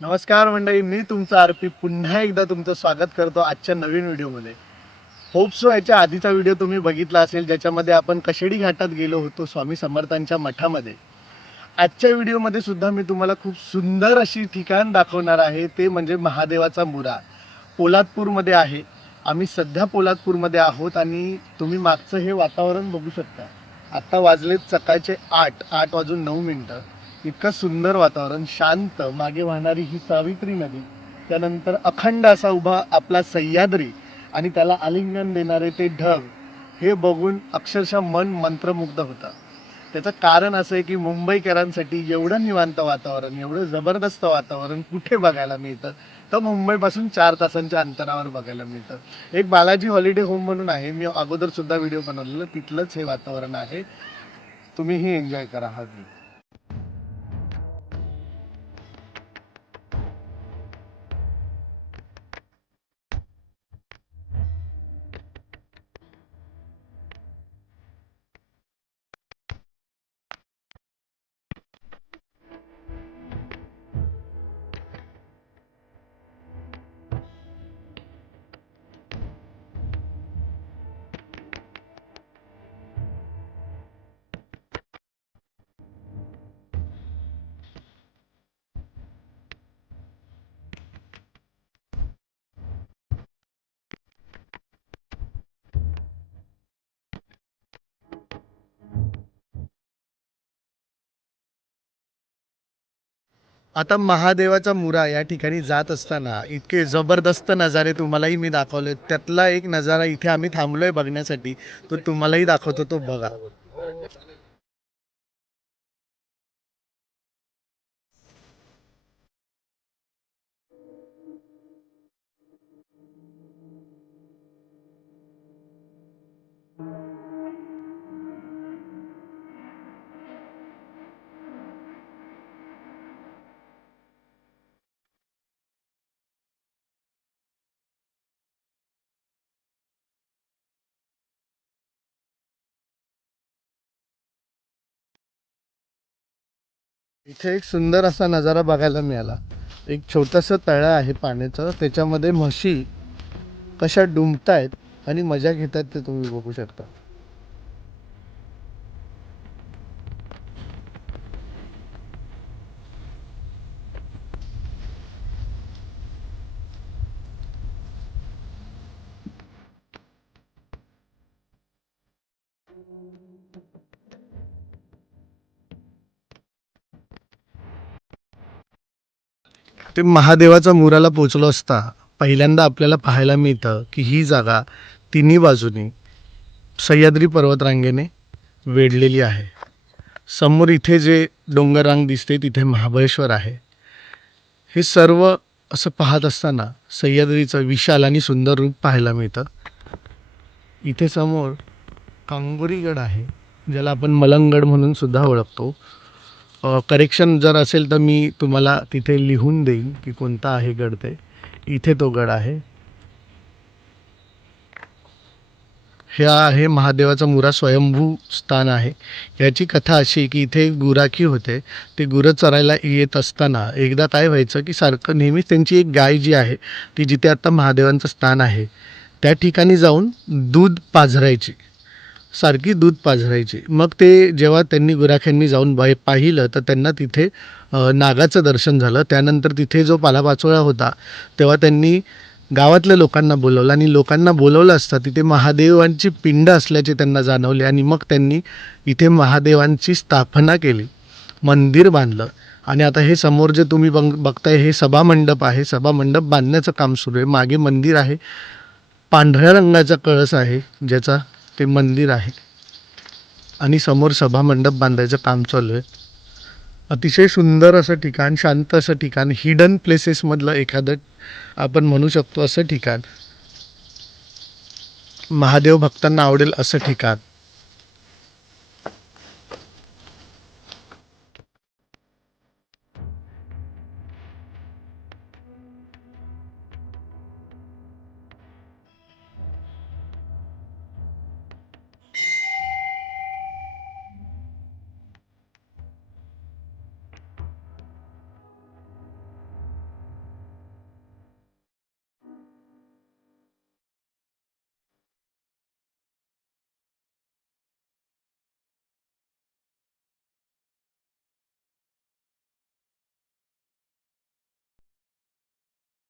नमस्कार मंडळी मी तुमचा आरपी पुन्हा एकदा तुमचं स्वागत करतो आजच्या नवीन व्हिडिओमध्ये. होप सो याच्या आधीचा व्हिडिओ तुम्ही बघितला असेल ज्याच्यामध्ये आपण कशेडी घाटात गेलो होतो स्वामी समर्थांच्या मठामध्ये. आजच्या व्हिडिओमध्ये सुद्धा मी तुम्हाला खूप सुंदर अशी ठिकाण दाखवणार आहे ते म्हणजे महादेवाचा मुरा. पोलादपूरमध्ये आहे. आम्ही सध्या पोलादपूरमध्ये आहोत आणि तुम्ही मागचं हे वातावरण बघू शकता. आत्ता वाजलेत सकाळचे आठ आठ वाजून नऊ मिनटं. इतकं सुंदर वातावरण शांत मागे वाहणारी ही सावित्री नदी. त्यानंतर अखंड असा उभा आपला सह्याद्री आणि त्याला आलिंगन देणारे ते ढग हे बघून अक्षरशः मन मंत्रमुग्ध होतं. त्याचं कारण असं आहे की मुंबईकरांसाठी एवढं निवांत वातावरण एवढं जबरदस्त वातावरण कुठे बघायला मिळतं? तर मुंबईपासून चार तासांच्या अंतरावर बघायला मिळतं. एक बालाजी हॉलिडे होम म्हणून आहे. मी अगोदर सुद्धा व्हिडिओ बनवलेलं. तिथलंच हे वातावरण आहे. तुम्हीही एन्जॉय करा हा व्ह्यू आता महादेवाचा मुरा या ठिकाणी जात असताना इतके जबरदस्त नजारे तुम्हालाही मी दाखवले. त्यातला एक नजारा इथे आम्ही थांबलोय बघण्यासाठी तो तुम्हालाही दाखवतो तो बघा. इथे एक सुंदर असा नजारा बघायला मिळाला. एक छोटंसं तळं आहे पाण्याचं. त्याच्यामध्ये म्हशी कशा डुंबतायत आणि मजा घेत आहेत ते तुम्ही बघू शकता. ते महादेवाचा मुराला पोचलो असता पहिल्यांदा आपल्याला पाहायला मिळतं की ही जागा तिन्ही बाजूनी सह्याद्री पर्वतरांगेने वेढलेली आहे. समोर इथे जे डोंगररांग दिसते तिथे महाबळेश्वर आहे. हे सर्व असं पाहत असताना सह्याद्रीचं विशाल आणि सुंदर रूप पाहायला मिळतं. इथे समोर कांगोरीगड आहे ज्याला आपण मलंगड म्हणून सुद्धा ओळखतो. करेक्शन जर असेल तर मी तुम्हाला तिथे लिहून देईन की कोणता आहे गड ते. इथे तो गड आहे. ह्या आहे महादेवाचा मुरा स्वयंभू स्थान आहे. याची कथा अशी की इथे गुराखी होते. ते गुरं चरायला येत असताना एकदा काय व्हायचं की सारखं नेहमीच त्यांची एक गाय जी आहे ती जिथे आता महादेवांचं स्थान आहे त्या ठिकाणी जाऊन दूध पाझरायची सारखी दूध पाझरायची मग ते जेव्हा त्यांनी गुराख्यांनी जाऊन बाय पाहिलं तर त्यांना तिथे नागाचं दर्शन झालं. त्यानंतर तिथे जो पालापाचोळा होता तेव्हा त्यांनी गावातल्या लोकांना बोलवलं आणि लोकांना बोलवलं असता तिथे महादेवांची पिंड असल्याचे त्यांना जाणवले आणि मग त्यांनी इथे महादेवांची स्थापना केली. मंदिर बांधलं. आणि आता हे समोर जे तुम्ही बघ बघताय हे सभामंडप आहे. सभामंडप बांधण्याचं काम सुरू आहे. मागे मंदिर आहे. पांढऱ्या रंगाचा कळस आहे ज्याचा ते मंदिर आहे. आणि समोर सभामंडप बांधायचं काम चालू आहे. अतिशय सुंदर असं ठिकाण शांत असं ठिकाण हिडन प्लेसेसमधलं एखादं आपण म्हणू शकतो असं ठिकाण. महादेव भक्तांना आवडेल असं ठिकाण.